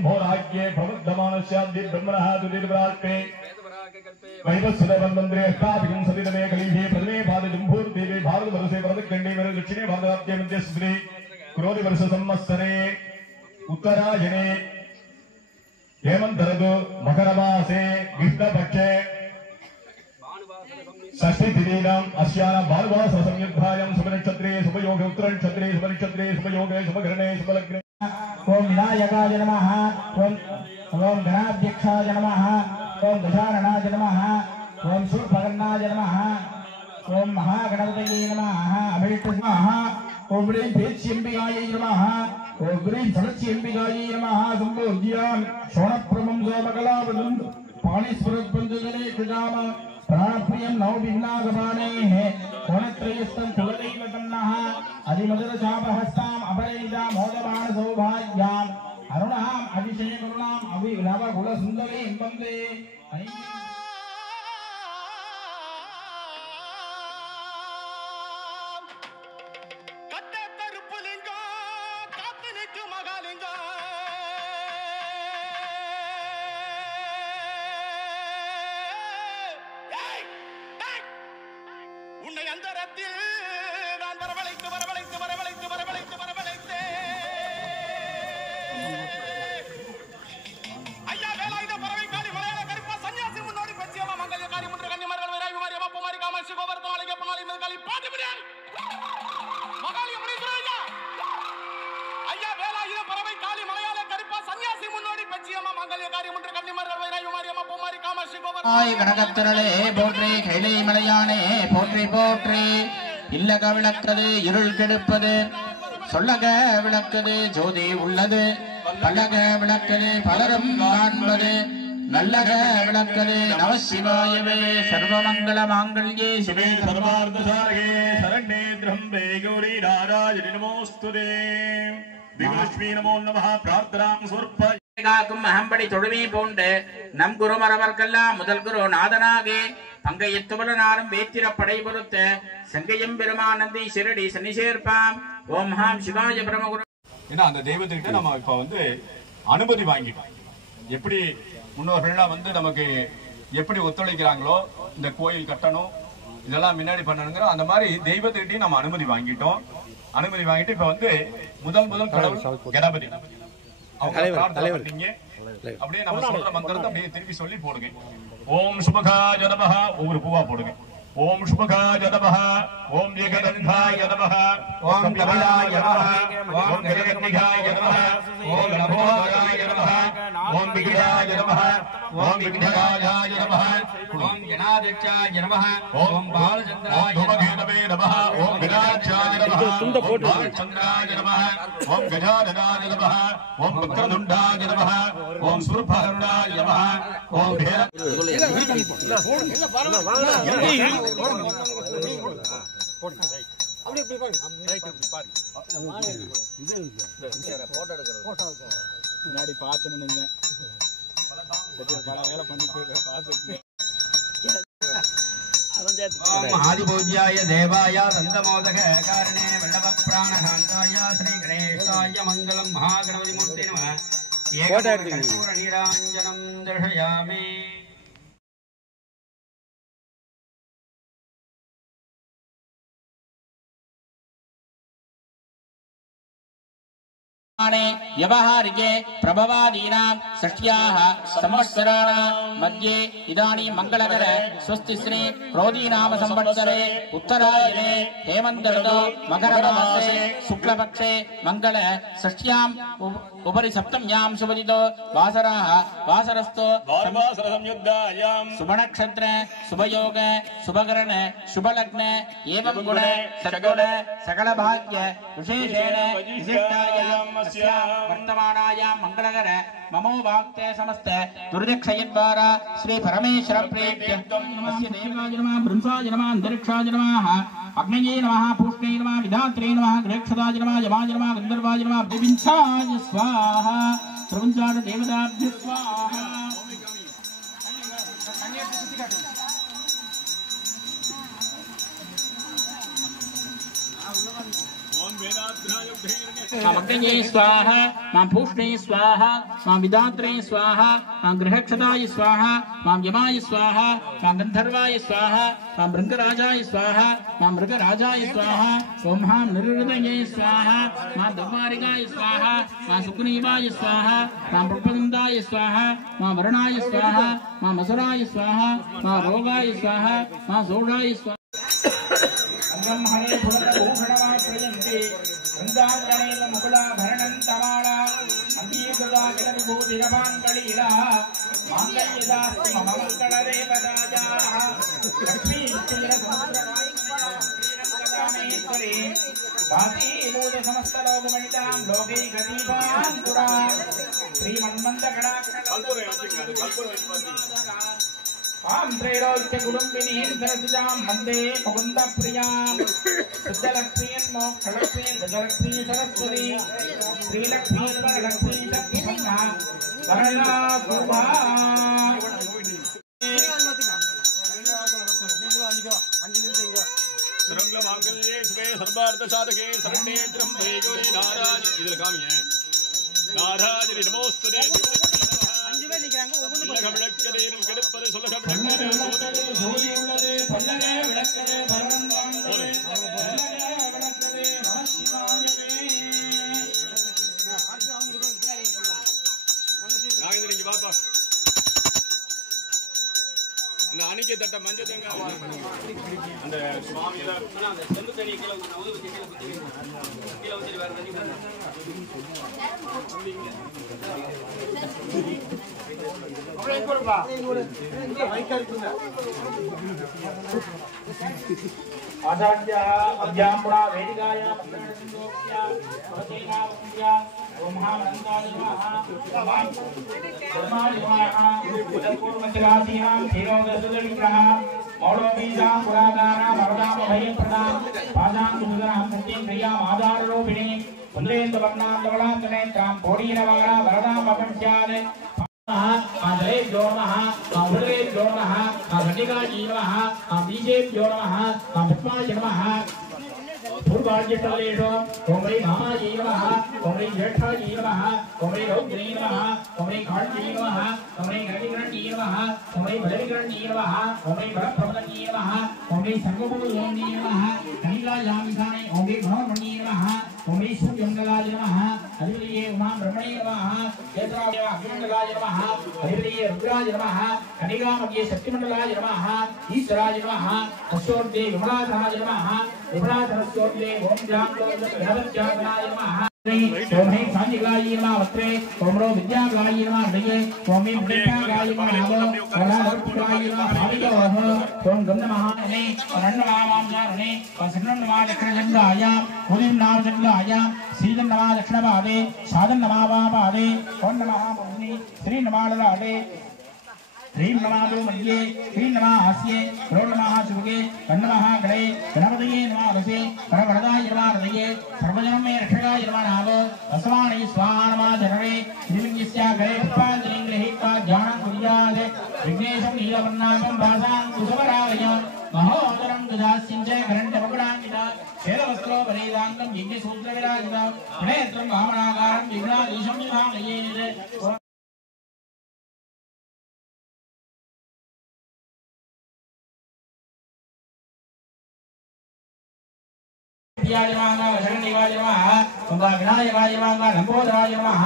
संभोराज्ञे प्रबुद्धमानस्याद्य ब्रह्मणः दुर्दिवरात्मे वैवस्वतवन्वन्द्रे अष्टाभिकं सतितमे कलिहे प्रथमे पादजम्भूर्देवे भारतवर्षे वरदखण्डे मेरे दक्षिणे भारताद्ये मध्यस्थिरे क्रोधिवर्ष संवत्सरे उत्तरायणे हेमन्त ऋतु मकरमासे कृष्णपक्षे षष्ठीतिथीनाम् अस्यानां भानुवासर संयुक्तायां शुभनक्षत्रे शुभयोगे उत्तरनक्षत्रे शुभनक्षत्रे शुभयोगे शुभकरणे शुभलग्ने ओम विनायकाय नमः ओम गणाध्यक्षाय नमः ओम गजाननाय नमः ओम शूर्पकर्णाय नमः ओम महागणपतये नमः अभीष्टस्य नमः ओम ह्रीं भेष्यम्बिकायै नमः ओम ह्रीं फलस्यम्बिकायै नमः संपूज्यां शोणप्रमं सोमकलावदं पाणिस्वरत्पञ्चजने कृताम प्राणप्रियं नवभिन्नागमानेः कोणत्रयस्थं कुलदैवतन्नः अधिमधुरशापहस्ताम् अपरैदां मोदमानसौभाग्याम् अरुणाम् अतिशयकरुणाम् अविलवकुलसुन्दरीं वन्दे கனகத்திரளே போற்றி கைலை மலையானே போற்றி போற்றி இல்லக விளக்கது இருள் கெடுப்பது சொல்லக விளக்கது ஜோதி உள்ளது பல்லக விளக்கது பலரும் காண்பது நல்லக விளக்கது நமசிவாயவே சர்வமங்கள மாங்கல்யே சிவே சர்வார்த்த சாரகே சரண்யே த்ரம்பே கௌரி நாராயணி நமோஸ்துதே திவ்யலட்சுமி நமோ நமः பிரார்த்தனாம் சொற்ப காக்கும் அகம்படி தொழுமை போண்டு நம் குருமரவர்க்கெல்லாம் முதல் குரு நாதனாகே பங்கையத்துவலனாரும் வேத்திர படை பொறுத்த சங்கையம் பெருமானந்தி சிரடி சனி சேர்ப்பாம் ஓம் ஹாம் சிவாய பிரமகுரு. ஏன்னா அந்த தெய்வத்துக்கிட்ட நம்ம இப்ப வந்து அனுமதி வாங்கிட்டோம். எப்படி முன்னோர்கள்லாம் வந்து நமக்கு எப்படி ஒத்துழைக்கிறாங்களோ இந்த கோயில் கட்டணும் இதெல்லாம் முன்னாடி பண்ணணுங்கிற அந்த மாதிரி தெய்வத்துக்கிட்டையும் நம்ம அனுமதி வாங்கிட்டோம். அனுமதி வாங்கிட்டு இப்ப வந்து முதல் கடவுள் கணபதி அப்படியே நம்ம சொல்ற மந்திரத்தை அப்படியே திருப்பி சொல்லி போடுங்க. ஓம் சுபகாய நமஹ ஒவ்வொரு பூவா போடுங்க. ஓம் சுபகாய நமஹ ஓம் ஏகதந்தாய நமஹ ஓம் கமலாய நமஹ ஓம் கஜகன்னிகாய நமஹ ஓம் நமோகாய நமஹ ஓம் விக்னாய நமஹ ஓம் விக்னராஜாய நமஹ ஓம் ஜனாதச்சாய நமஹ ஓம் பாலச்சந்திராய நமஹ ஓம் விராஜாய நமஹ ஓம் பாலச்சந்திராய நமஹ ஓம் கஜானனாய நமஹ ஓம் வக்ரதுண்டாய நமஹ ஓம் சூர்பகர்ணாய நமஹ ஓம் ஆதிபூஜ்யாய தேவாய நந்தமோதக காரணே வல்லவ பிராணகாந்தாய ஸ்ரீ கணேசாய மங்களம் மகாகணபதி மூர்த்தி நமः ஏகபூர நீராஞ்சனம் தர்ஷயாமி. व्यवहारिके प्रभवादीनां षष्ट्याः संवत्सराणां मध्ये इदानीं मंगलकर स्वस्ति श्री क्रोधीनाम संवत्सरे उत्तरायणे हेमन्त ऋतौ मकरमासे शुक्लपक्षे मंगल षष्ट्याम् उपरि सप्तम्यां शुभदितो वासराः वासरस्थो शुभनक्षत्र शुभयोग शुभकरण शुभलग्न एवं गुण सद्गुण सकल भाग्य विशेषेण वर्तमानायां मंगलकर ममो वाक्ते समस्त दुर्दक्षयद्वारा श्री परमेश्वर प्रेत्य नमस्य देवाय नमः ब्रह्माय नमः अंतरिक्षाय नमः अग्नये नमः पूष्णे नमः विधात्रे नमः गृहक्षदाय नमः यमाय नमः गंधर्वाय नमः प्रतिविंशाय स्वाहा प्रपंचाय देवताभ्य स्वाहा. ओम वेदाध्याय मां अग्नये स्वाहा मां पूष्णे स्वाहा मां विदात्रे स्वाहा मां गृहक्षताय स्वाहा मां यमाय स्वाहा मां गन्धर्वाय स्वाहा मां मृगराजाय स्वाहा मां मृगराजाय स्वाहा ओम हां निर्हृदये स्वाहा मां दवारिकाय स्वाहा मां सुग्रीवाय स्वाहा मां प्रपदन्दाय स्वाहा मां वरुणाय स्वाहा मां मसुराय स्वाहा मां रोगाय स्वाहा मां सोढाय स्वाहा अंगम हरे फुलभूषणमा प्रयन्ते वृन्दावनेन मुकुलाभरणं तमाला अङ्गीकृता किलविभूतिरभाङ्गलीला माङ्गल्यदास्ति मम मङ्गलदेवतायाः लक्ष्मीश्रीरसमुद्रकामेश्वरी भासीभूतसमस्तलोकमणितां लोकैकदीपाङ्कुरां आं त्रैलोक्य कुटुम्बिनीं सरसिजां वन्दे मुकुन्दप्रियां सिद्धलक्ष्मीं मोक्षलक्ष्मीं गजलक्ष्मी सरस्वती श्रीलक्ष्मी वरलक्ष्मी लक्ष्मीः वरदा शोभा सर्वमङ्गल्ये शिवे सर्वार्थसाधके शरण्ये त्र्यम्बके गौरी नारायणी इधर कामी है नारायणी नमोस्तुते அணிக்க தட்ட மஞ்சள் தேங்காய் அந்த சுவாமியில அந்த செம்பு தண்ணி கீழே ஊற்றி வேற தண்ணி आचार्यः अध्यात्मना वेदिकायां ओम नमः धर्मादिवाः धीरोदसुदविग्रहः मौलवीजां पुरादानां वरदां भयप्रदां पादां सुदरां सत्यं क्रियां आधाररूपिणी सुन्दरेन्द्रवर्णान्दवलान्तनेत्रां कोडीरवाणा वरदां वपञ्चाद आदरे जोनः आदरे जोनः आदनिका जीवः बीजे जोनः पद्माय नमः पूर्वाज्यतलेषु ओम ह्रीं महामायै नमः ओम ह्रीं ज्येष्ठायै नमः ओम ह्रीं रौद्रै नमः ओम ह्रीं काळ्यै नमः ओम ह्रीं गणिकरण्यै नमः ओम ह्रीं बलविकरण्यै नमः ओम ह्रीं बलप्रबलन्यै नमः ओम ह्रीं सर्वभूतयोन्यै नमः कनिकायामिकाने ओम ह्रीं मनोन्मण्यै नमः ओम ह्रीं सूर्यमण्डलाय नमः अधिपतये उमा ब्रह्मणे नमः क्षेत्राय अग्निमण्डलाय नमः अधिपतये रुद्राय नमः कनिकामध्ये शक्तिमण्डलाय नमः ईश्वराय नमः अश्वोर्ध्वे विमलाधराय नमः विमलाधरस्योर्ध्वे ओम जाम्बोदरभवत्यागनाय नमः ओम ह्रीं शान्तिकाय नमः वक्त्रे ओम रो विद्याकाय नमः हृदये ओम ह्रीं मृत्याकाय नमः नाभो ओम नाभोत्काय नमः भावियोः ओम गं नमः नमे अरण्यमामांसारणे वसनं नमः दक्षिणजङ्गाय कुलिं नाम जङ्गाय श्रीदं नमः दक्षिणपादे सादं नमः वामपादे ओम नमः मुनि श्री नमः ललाटे ह्रीं नमः मध्ये ह्रीं नमः हास्ये ह्रों नमः सुभगे नमः गणे गणपतये नमः रसे परवरदाय नमः हृदये सर्वजनं मे रक्षकाय नमः नाभो वसवाणि स्वाहा नमः धरणे श्रीलिङ्गस्य गणे पुष्पाञ्जलिं गृहीत्वा ध्यानं कुर्यात् विघ्नेशं नीलवर्णाभं भासां कुसुमरालय महोदरं गजास्यं च करण्डमकुडान्विता शेलवस्त्रोपरीदाङ्गं यज्ञसूत्रविराजिता नेत्रं वामनाकारं विघ्नाधीशं विभागयेत् शरणिकाय नमः विनायकाय नमः लंबोदराय नमः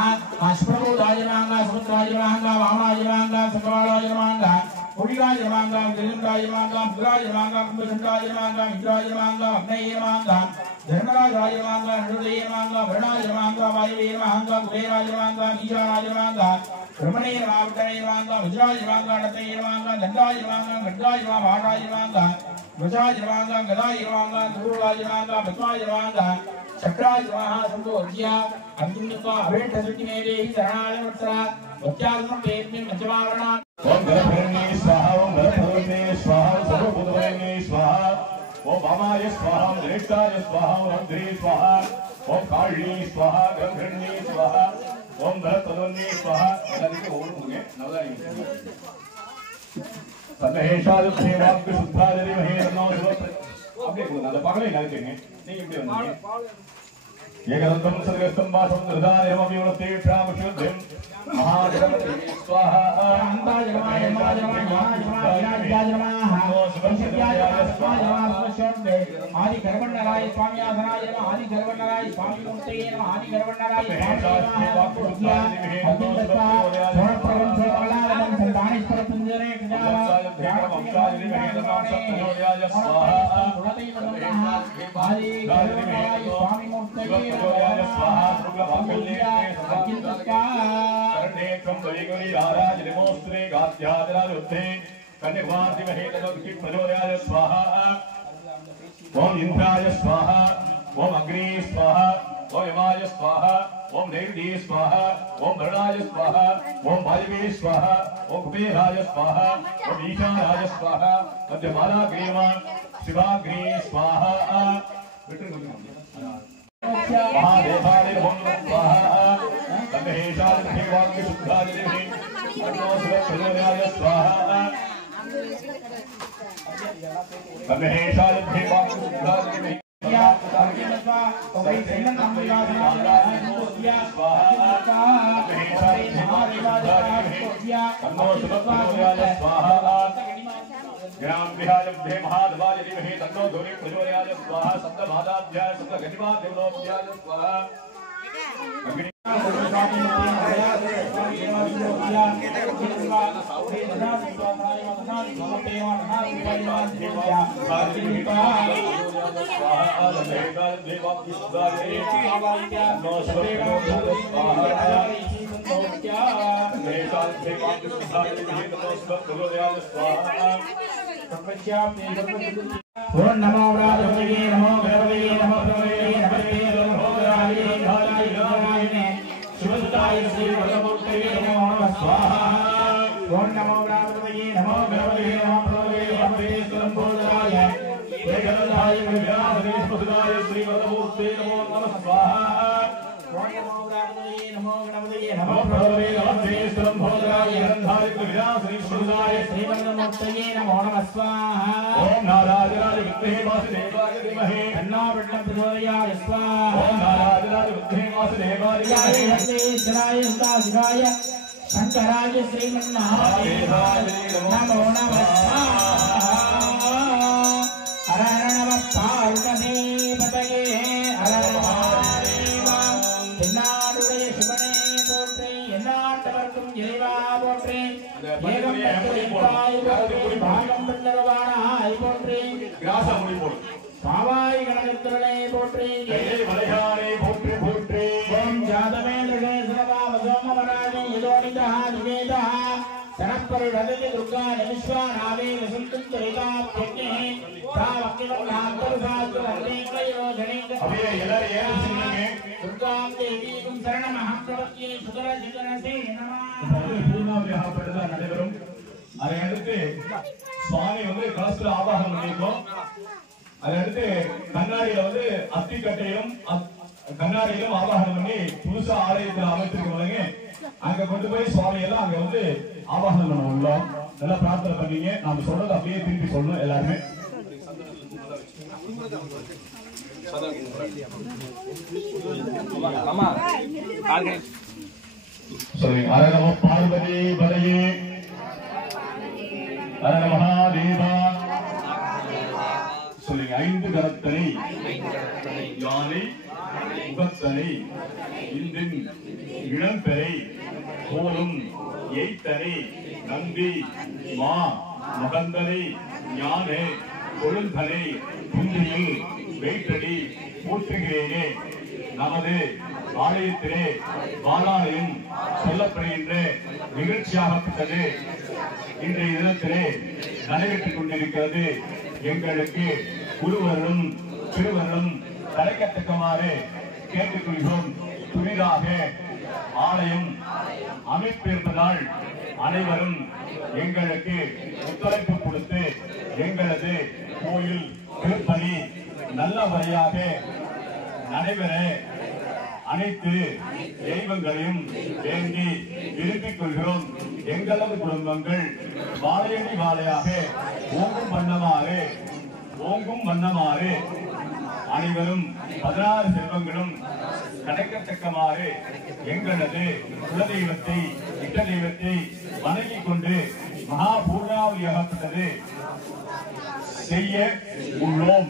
अश्वभूताय नमः सुभद्राय नमः वामनाय नमः सकवालाय नमः कुडिलाय नमः गिरिन्द्राय नमः मुद्राय नमः कुंभचंडाय नमः इंद्राय नमः अग्नये नमः धर्मराजाय नमः नृदये नमः वरुणाय नमः वायुवे नमः कुबेराय नमः ईशानाय नमः ब्रह्मणे नमः विष्णवे नमः वज्राय नमः नतये नमः दण्डाय नमः खड्गाय नमः भाटाय नमः ध्वजाय नमः गदाय नमः दूराय नमः पद्माय नमः चक्राय नमः संतोज्य अर्जुनत्वा अभेष्टसुटिमेरे शरणाय वत्सरा वत्यात्मं वेद्मि पंचमावरणा ओम गणपतिर्ने स्वाहा ओम गणपतिर्ने स्वाहा सर्वभूतवर्णे स्वाहा ओम वामाय स्वाहा ओम ज्येष्ठाय स्वाहा ओम रुद्रे स्वाहा ओम काळ्ये स्वाहा गणपतिर्ने स्वाहा ओम गणपतिर्ने स्वाहा ಅದಕ್ಕೆ ಓಡುವುಗೆ ನವದಾಗಿ சந்தேஷாது சேவாக்கு சுத்தாதரி மகேரனோ சிவ அப்படியே அந்த பகலை நினைச்சீங்க நீங்க இப்படி வந்தீங்க ஏகதந்தம் சர்வஸ்தம் வாசம் திருதாயமபி வளத்தே ப்ராமசுத்தம் महागणपति स्वाहा अंबाय नमः अंबाय नमः विनायकाय नमः शिवशक्त्याय नमः आदि गर्वण्णराय स्वाम्यासनाय नमः आदि गर्वण्णराय स्वामी मूर्तये नमः आदि गर्वण्णराय स्वामी नमः अग्निदत्ता सोमप्रभं सोमलावं संतानेश्वर पुंजरे स्वाहा आदि गर्वण्णराय स्वामी मूर्तये स्वाहा अग्निदत्ता कर्णेत्रं वैगुरी राराज नमोस्त्रे गात्यादरारुद्धे कन्यवार्ति महेतनोक्ति प्रचोदयाय स्वाहा ओम इंद्राय स्वाहा ओम अग्नि स्वाहा ओम यमाय स्वाहा ओम नैरुदी स्वाहा ओम वरुणाय स्वाहा ओम वायवे स्वाहा ओम कुबेराय स्वाहा ओम ईशानाय स्वाहा मध्यमालाग्रीमा शिवाग्री स्वाहा महादेवाय नमो स्वाहा तन्महेशाय देवाग्नि शुद्धाय देहि तन्नो शिवप्रचोदयाय स्वाहा तन्महेशाय देवाग्नि शुद्धाय देहि ग्राम विहाय महादेवाय धीमहि तन्नो धूरि प्रचोदयाय स्वाहा सप्तमादाभ्याय सप्तगणिमादेवोभ्याय स्वाहा ओम नमो राजपतये नमो भगवते नमो प्रभवे नमस्ते नमो राये धाराय धारायणे शिवसुताय श्री भगवते नमो नमः स्वाहा ओम नमो राजपतये नमो भगवते नमो प्रभवे नमस्ते नमो राये एकदाय विद्याधरे शिवसुताय श्री भगवते नमो नमः स्वाहा ओम नमो राजपतये नमो गणपतये नमो प्रभवे नमस्ते नमो राये एकदाय विद्याधरे शिवसुताय श्री भगवते नमो नमः स्वाहा ओम नारायणाय विद्महे वासुदेवाय धीमहि तन्नो विष्णु प्रचोदयाय स्वाहा ओम नारायणाय विद्महे वासुदेवाय धीमहि हरेश्वराय सदाशिवाय शंकराय श्रीमन्नारायणाय नमो नमः हर हर नमः पार्वतीपतये हर हर महादेव தென்னாடுடைய சிவனே போற்றி எல்லாட்டவர்க்கும் இறைவா போற்றி ஏகம் பெற்றாய் போற்றி பாகம் பெற்றவானாய் போற்றி கிராச முடி போடு பாவாய் கணகத்திரளே போற்றி வளையாரே போற்றி போற்றி ஓம் ஜாதமே நிகேசனவா வசோமவராஜே யதோனிதா நிவேதா சனப்பருடதி துர்கா நிவிஸ்வா நாவே வசந்தம் துரிதாப்யக்னே தாவக்கிவல்லாந்தருசாத்வர்ணேங்கயோஜனே அப்படியே எல்லாரும் ஏன் சொன்னீங்க துர்காம் தேவீகும் சரணமஹம் பிரபத்யே சுதரசிதரசே நமः பூர்ணாபியாகப்பட்டதான் நடைபெறும். அதை அடுத்து சுவாமி வந்து கலசத்துல ஆவாகனம் பண்ணியிருக்கோம். அதை அடுத்து கண்ணாடியில வந்து அத்திக்கட்டையிலும் கண்ணாடியிலும் ஆவாகனம் பண்ணி புதுசா ஆலயத்தில் அமைச்சிருக்கவங்க அங்க கொண்டு போய் சுவாமி எல்லாம் அங்க வந்து ஆவாகனம் பண்ண உள்ளோம். நல்லா பிரார்த்தனை பண்ணீங்க. நாம சொல்றது அப்படியே திருப்பி சொல்லணும் எல்லாருமே. சொல்லுங்க. ஹர நம பார்வதி பதையே ஹர மகாதேவா. சொல்லுங்க. ஐந்து கரத்தனை யானை முகத்தனை இந்தின் இளம்பெறை கோலும் எய்த்தனை நந்தி மா மகந்தனை ஞானே கொழுந்தனை குந்தியில் வெயிட்டடி போற்றுகிறேனே. நமது ஆலயத்திலே பாலாலயம் சொல்லப்படுகின்ற நிகழ்ச்சியாகப்பட்டது இன்றைய தினத்திலே நடைபெற்றுக் கொண்டிருக்கிறது. எங்களுக்கு குருவர்களும் சிறுவர்களும் தலைக்கத்தக்கமாறு கேட்டுக்கொள்கிறோம். புதிதாக ஆலயம் அமைப்பு இருப்பதால் அனைவரும் எங்களுக்கு ஒத்துழைப்பு கொடுத்து எங்களது கோயில் திருப்பணி நல்ல முறையாக நடைபெற அனைத்து தெய்வங்களையும் வேண்டி விரும்பிக் கொள்கிறோம். எங்களது குடும்பங்கள் வாழையடி வாழையாக ஓங்கும் வண்ணமாறு அனைவரும் 16 செல்வங்களும் கணக்கத்தக்கமாறு எங்களது குலதெய்வத்தை இட்ட தெய்வத்தை வணங்கிக் கொண்டு மகா பூர்ணாவளியாகப்பட்டது செய்ய உள்ளோம்.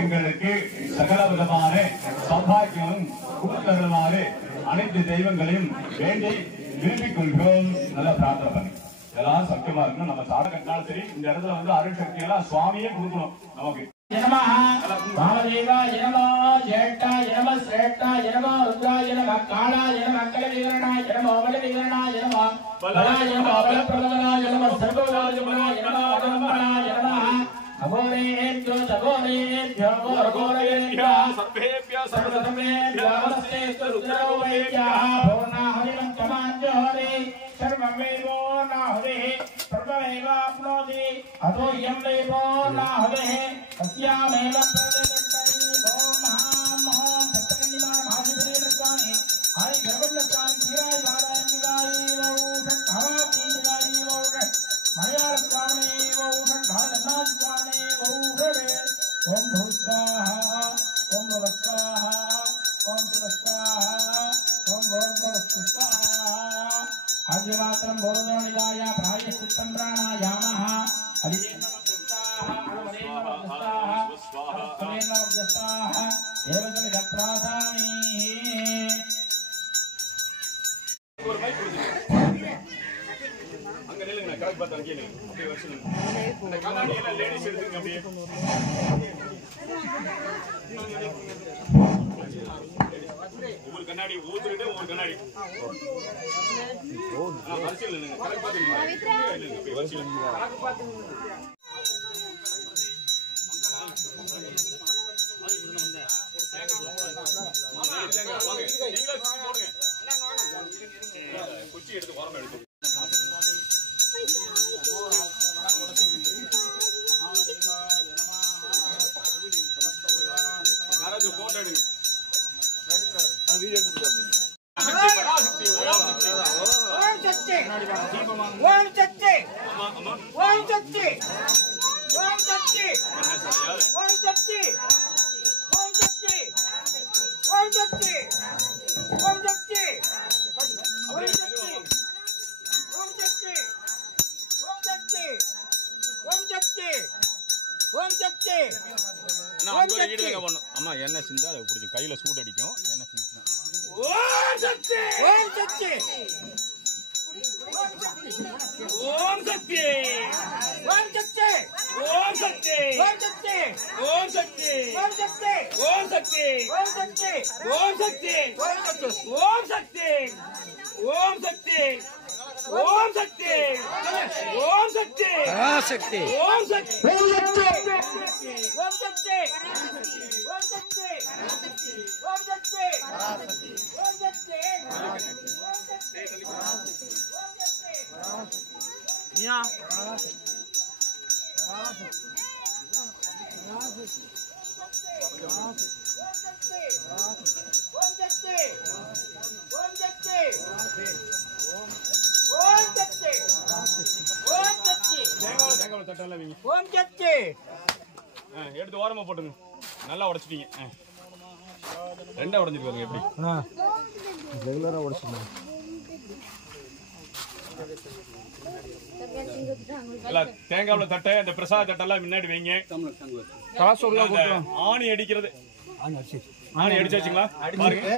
எங்களுக்கு சகல விதமான சௌபாகியமும் கொடுத்தருமாறு அனைத்து தெய்வங்களையும் வேண்டி விரும்பிக் கொள்கிறோம். நல்ல பிரார்த்தனை பண்ணி எல்லாரும் சத்தியமா இருக்கணும். நம்ம சாட கட்டினாலும் சரி, இந்த இடத்துல வந்து அருள் சக்தி எல்லாம் சுவாமியே கொடுக்கணும் நமக்கு. अतो यम देवो न हवे अस्यामेव प्रदयन्तरि ओम महाम ओम सत्यनिमा महाशिवरेन्द्रस्वामी हरि गर्भस्वामी शिवाय वारायणिवाय ओम हवाति शिवाय ओम मलयाळ स्वामी ओम भालनाथ स्वामी ओम भूस्वाहा ओम भवस्वाहा ओम सुरस्वाहा ओम भोर्भवस्वाहा आद्यमात्रं बोधोनिदाय प्रायश्चित्तं प्राणायामः हरिदेव नमस्ताः हरदेव नमस्ताः हरदेव नमस्ताः देवगण गप्रासामि ஒரு மைக் கொடுங்க. அங்க நில்லுங்க, கரெக்ட் பார்த்தா அங்கே நில்லுங்க. அப்படியே வச்சுங்க. அந்த கண்ணாடி எல்லாம் லேடிஸ் எடுத்துங்க அப்படியே. ஒவ்வொரு கண்ணாடி ஊத்துறதே ஒவ்வொரு கண்ணாடி. வரிசையில் நில்லுங்க. கரெக்ட் பாத்துங்க. அப்படியே வரிசையில் நில்லுங்க. கரெக்ட் பாத்துங்க. குச்சி எடுத்து ஓரமா எடுத்து யாராவது போட்டோ எடுங்க. வீடியோ எடுத்துட்டு ஓம் சக்தி ஓம் சக்தி ஓம் சக்தி ஓம் சக்தி ஓம் சக்தி ஓம் சக்தி ஓம் சக்தி ஓம் சக்தி அம்மா என்ன சிந்தா பிடிக்கும், கையில சூடு அடிக்கும். என்ன சிந்தா ஓம் சக்தி ஓம் சக்தி ஓம் சக்தி ஓம் சக்தி ஓம் சக்தி ஓம் சக்தி ஓம் சக்தி ஓம் சக்தி ஓம் சக்தி ஓம் சக்தி ஓம் சக்தி ஓம் சக்தி ஓம் சக்தி ஓம் சக்தி ஓம் சக்தி சக்தி ஓம் சக்தி ஓம் சக்தி ஓம் சக்தி ஓம் சக்தி ஓம் சக்தி ஓம் சக்தி யா எடுத்து ஓரமா போட்டுங்க. நல்லா உடைச்சிட்டீங்க. ரெண்டா உடைஞ்சிருக்காங்க. எப்படி ரெகுலரா உடைச்சிருங்க. தேங்காவுல தட்டை, அந்த பிரசாத தட்டெல்லாம் முன்னாடி வைங்க. ஆணி அடிக்கிறது. ஆணி அடிச்சாச்சுங்களா? பாருங்க.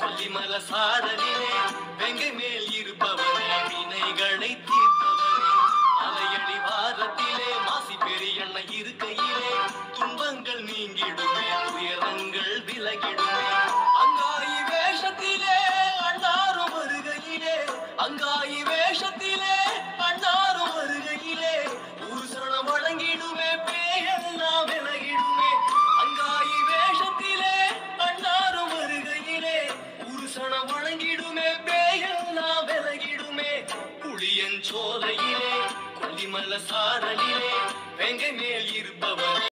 கொல்லிமல சாரலிலே வெங்கை மேல் இருப்பவனே, வினைகளை தீர்ப்பவனே, அலையடி வாரத்திலே மாசி பெரியண்ண இருக்கையிலே துன்பங்கள் நீங்கிடுமே, துயரங்கள் விலகிடுமே. அங்காயி வேஷத்திலே அண்ணாரும் வருகையிலே, அங்காயி வேஷத்திலே அண்ணாரும் வருகையிலே ஒரு சரணம் வழங்கிடுமே, பேயெல்லாம் விலகிடுமே. அங்காயி வேஷத்திலே அண்ணாரும் வருகையிலே ஒரு சரணம் வழங்கிடுமே, பேயெல்லாம் விலகிடுமே. புளியஞ்சோலையிலே பரிமள சாரலிலே வெங்கை மேல் இருப்பவனே